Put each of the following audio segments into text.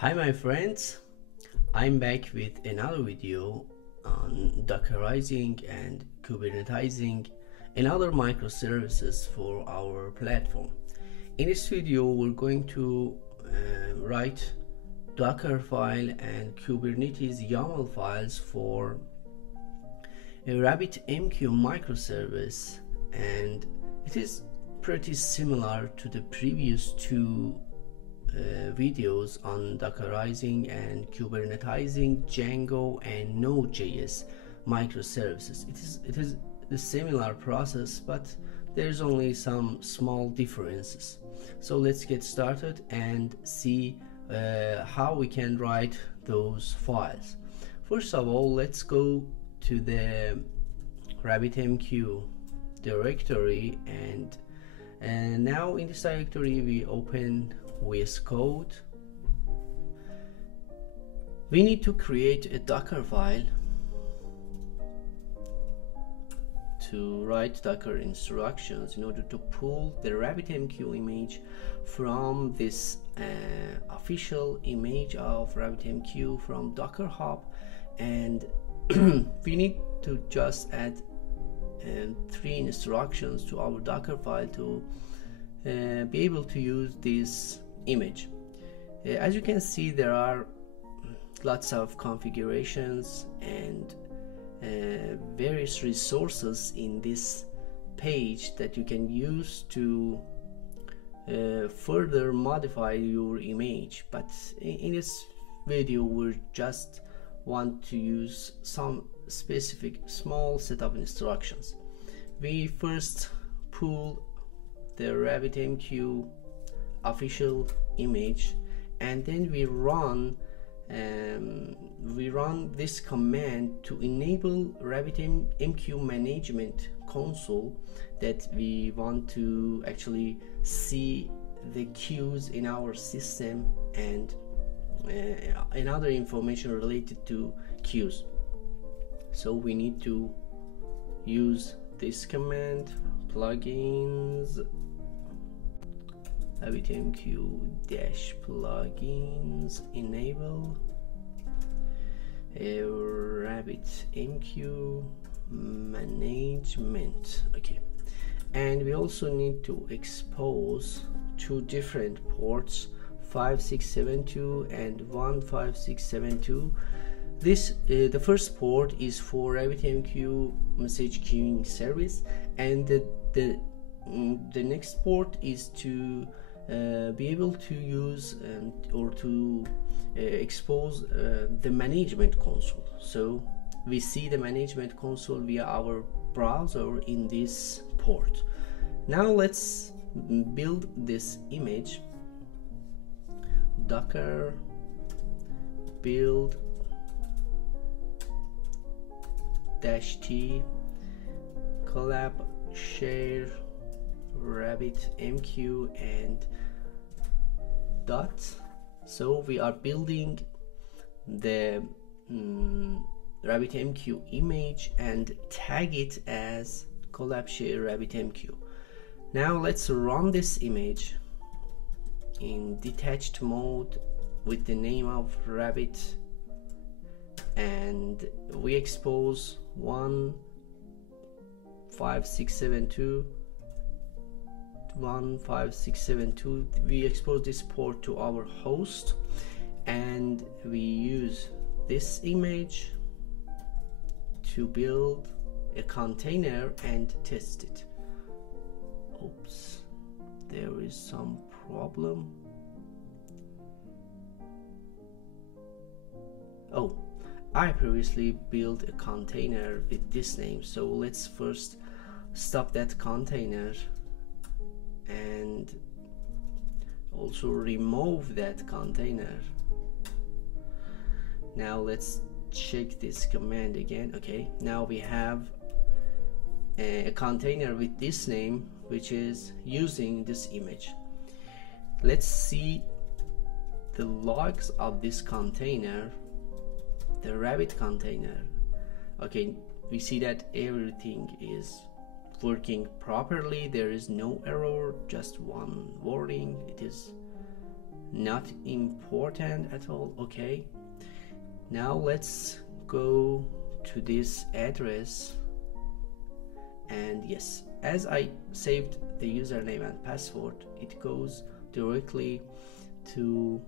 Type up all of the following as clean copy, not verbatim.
Hi my friends, I'm back with another video on Dockerizing and Kubernetizing and other microservices for our platform. In this video we're going to write Dockerfile and Kubernetes YAML files for a Rabbitmq microservice, and it is pretty similar to the previous two videos on Dockerizing and Kubernetizing Django and Node.js microservices. It is a similar process, but there's only some small differences. So let's get started and see how we can write those files. First of all, let's go to the Rabbitmq directory, and now in this directory we open VS Code. We need to create a Docker file to write Docker instructions in order to pull the Rabbitmq image from this official image of Rabbitmq from Docker Hub, and we need to just add 3 instructions to our Docker file to be able to use this image. As you can see, there are lots of configurations and various resources in this page that you can use to further modify your image, but in this video we just want to use some specific small set of instructions. We first pull the Rabbitmq official image, and then we run this command to enable Rabbitmq management console, that we want to actually see the queues in our system and other information related to queues. So we need to use this command, plugins Rabbitmq-plugins enable Rabbitmq management. Okay, and we also need to expose 2 different ports, 5672 and 15672. This the first port is for Rabbitmq message queuing service, and the next port is to be able to use or to expose the management console. So we see the management console via our browser in this port. Now let's build this image. Docker build -t Collabshare Rabbitmq and dot. So we are building the Rabbitmq image and tag it as Collabshare Rabbitmq. Now let's run this image in detached mode with the name of Rabbit, and we expose 15672. We expose this port to our host, and we use this image to build a container and test it. Oops, there is some problem. Oh, I previously built a container with this name, so let's first stop that container and also remove that container. Now let's check this command again. Okay, now we have a container with this name which is using this image. Let's see the logs of this container, the Rabbit container. Okay, we see that everything is working properly. There is no error, just one warning. It is not important at all. Okay, now let's go to this address, and yes, as I saved the username and password, it goes directly to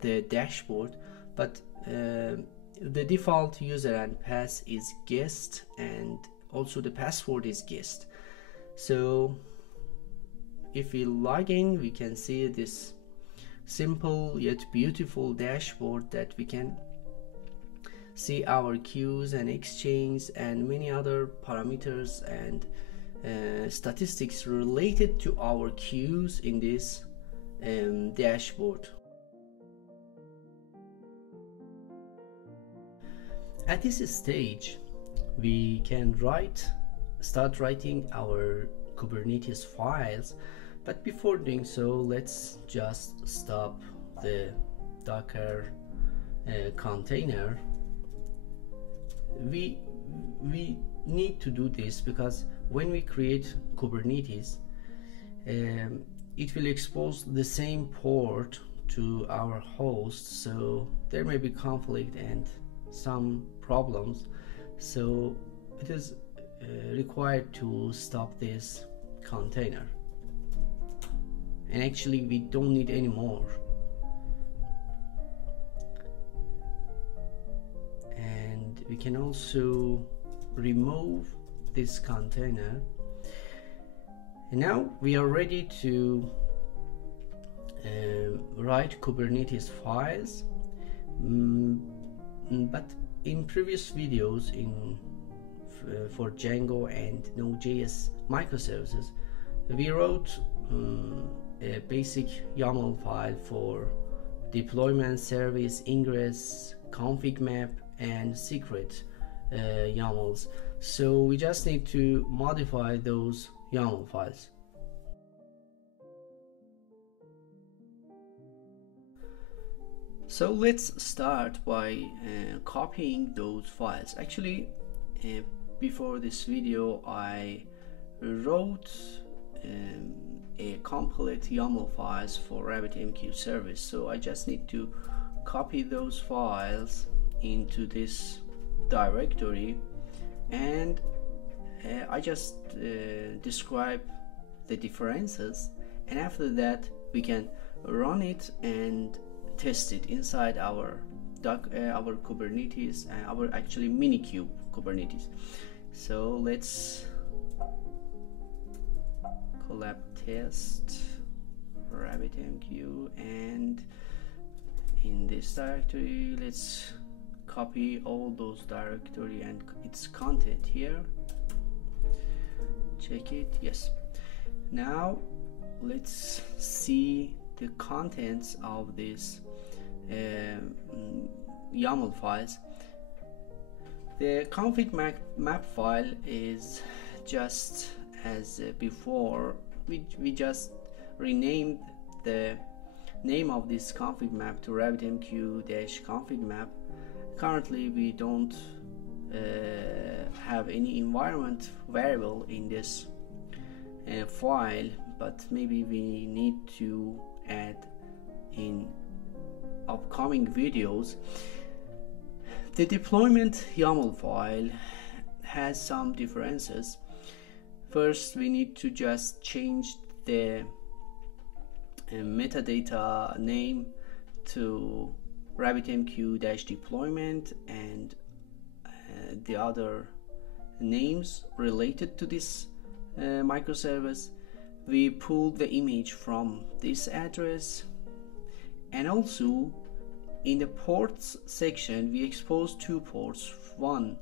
the dashboard, but the default user and pass is guest, and also the password is guest. So if we log in, we can see this simple yet beautiful dashboard that we can see our queues and exchange and many other parameters and statistics related to our queues in this dashboard. At this stage, we can start writing our Kubernetes files, but before doing so, let's just stop the Docker container. We need to do this because when we create Kubernetes, it will expose the same port to our host, so there may be conflict and some problems. So it is required to stop this container, and actually we don't need any more. And we can also remove this container, and now we are ready to write Kubernetes files. But in previous videos for Django and Node.js microservices, we wrote a basic YAML file for deployment, service, ingress, config map, and secret YAMLs. So we just need to modify those YAML files. So let's start by copying those files. Actually, before this video, I wrote a complete YAML files for Rabbitmq service. So I just need to copy those files into this directory, and I just describe the differences, and after that we can run it and test it inside our Kubernetes, our actually Minikube Kubernetes. So let's collab test Rabbitmq, and in this directory let's copy all those directory and its content here. Check it. Yes. Now let's see the contents of this YAML files. The config map file is just as before. We just renamed the name of this config map to Rabbitmq-config map. Currently we don't have any environment variable in this file, but maybe we need to add in upcoming videos. The deployment YAML file has some differences. First, we need to just change the metadata name to Rabbitmq-deployment and the other names related to this microservice. We pulled the image from this address, and also in the ports section we exposed two ports, one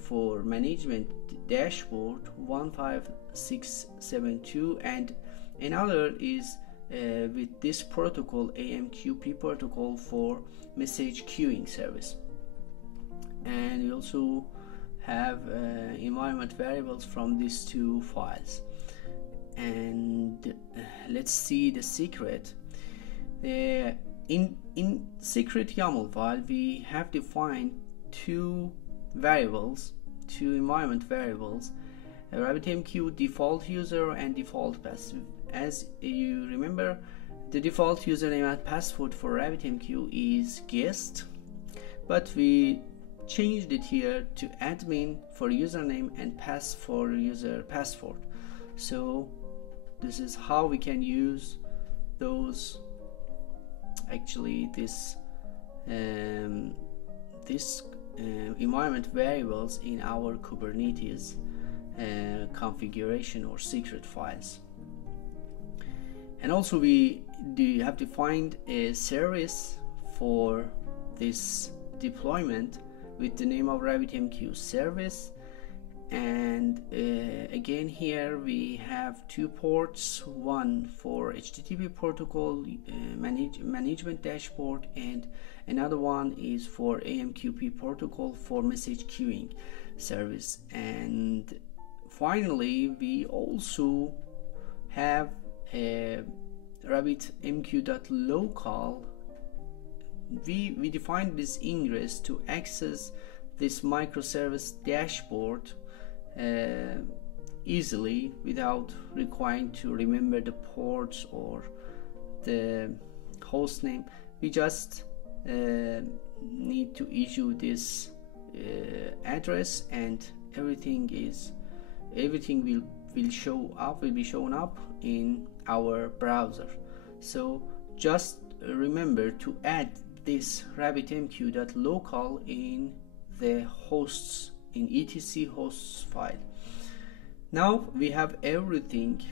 for management dashboard 15672, and another is with this protocol, AMQP protocol, for message queuing service. And we also have environment variables from these two files. And let's see the secret. In secret YAML file we have defined two environment variables, Rabbitmq default user and default passive. As you remember, The default username and password for Rabbitmq is guest, but we changed it here to admin for username and pass for user password. So this is how we can use those, actually this environment variables in our Kubernetes configuration or secret files. And also we have defined a service for this deployment with the name of Rabbitmq service. And again, here we have two ports, one for HTTP protocol management dashboard, and another one is for AMQP protocol for message queuing service. And finally, we also have a Rabbitmq.local. We defined this ingress to access this microservice dashboard easily without requiring to remember the ports or the host name. We just need to issue this address, and everything will be shown up in our browser. So just remember to add this Rabbitmq.local in the hosts, in etc hosts file. Now we have everything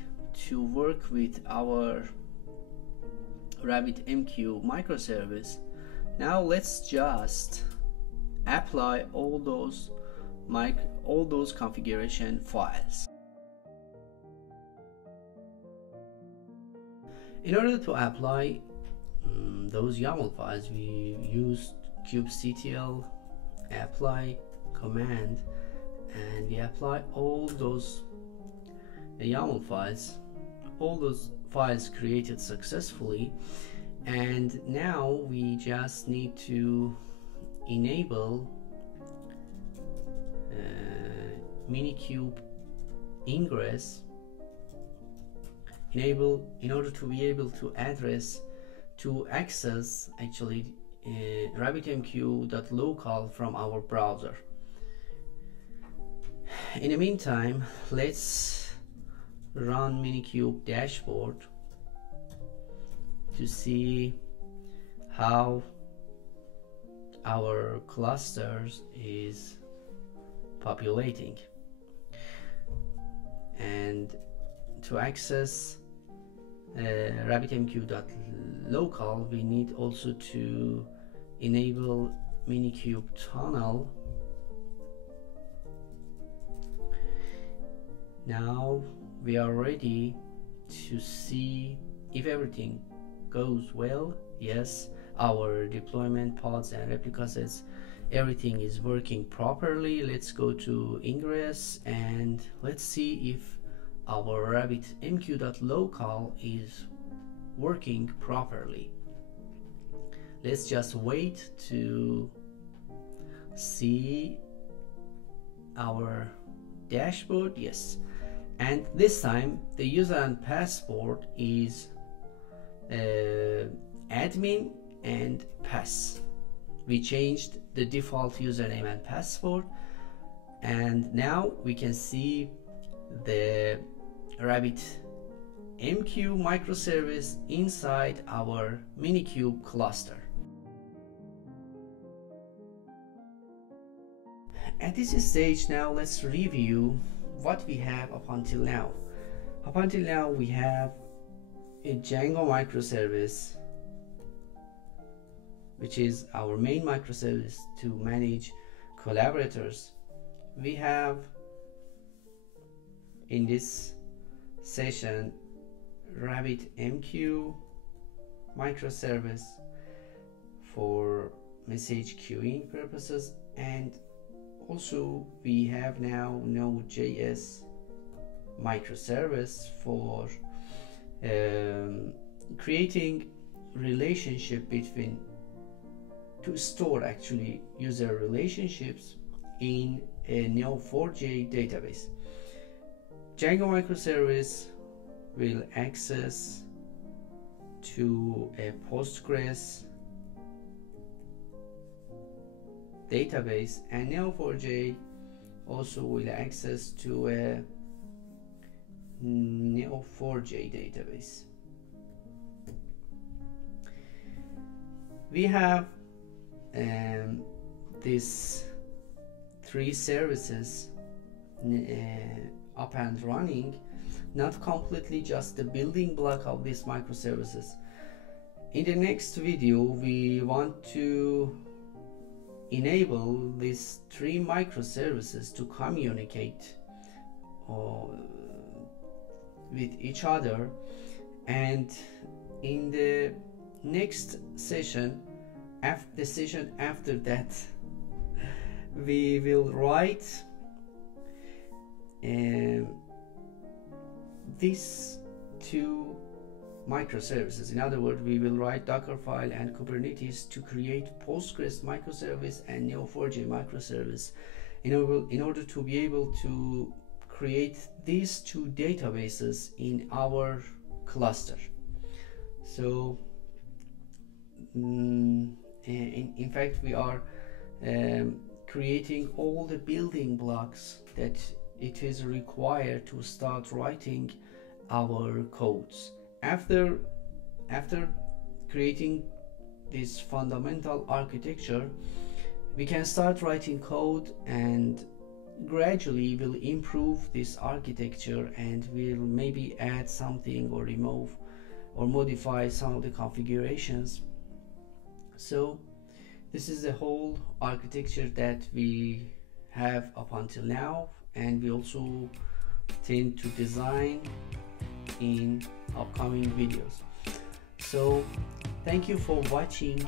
to work with our Rabbitmq microservice. Now let's just apply all those configuration files. In order to apply those YAML files, we used kubectl apply command, and we apply all those YAML files. All those files created successfully, and now we just need to enable minikube ingress in order to be able to access actually Rabbitmq.local from our browser. In the meantime, let's run minikube dashboard to see how our clusters is populating. And to access Rabbitmq.local, we need also to enable minikube tunnel. Now we are ready to see if everything goes well. Yes, our deployment pods and replica sets, everything is working properly. Let's go to ingress and let's see if our Rabbitmq.local is working properly. Let's just wait to see our dashboard. Yes, and this time the user and password is admin and pass. We changed the default username and password, and now we can see the Rabbitmq microservice inside our minikube cluster. At this stage, now let's review what we have up until now. Up until now, we have a Django microservice, which is our main microservice to manage collaborators. We have in this session Rabbitmq microservice for message queuing purposes, and also we have now Node.js microservice for creating relationship between, to store actually user relationships in a Neo4j database. Django microservice will access to a Postgres database, and Neo4j also will access to a Neo4j database. We have these three services up and running, not completely just the building block of these microservices. In the next video, we want to enable these three microservices to communicate with each other, and in the next session, after that, we will write these two microservices. In other words, we will write Dockerfile and Kubernetes to create Postgres microservice and Neo4j microservice in order to be able to create these two databases in our cluster. So in fact, we are creating all the building blocks that it is required to start writing our codes. After creating this fundamental architecture, we can start writing code, and gradually we'll improve this architecture, and we'll maybe add something or remove or modify some of the configurations. So this is the whole architecture that we have up until now, and we also tend to design in upcoming videos. So thank you for watching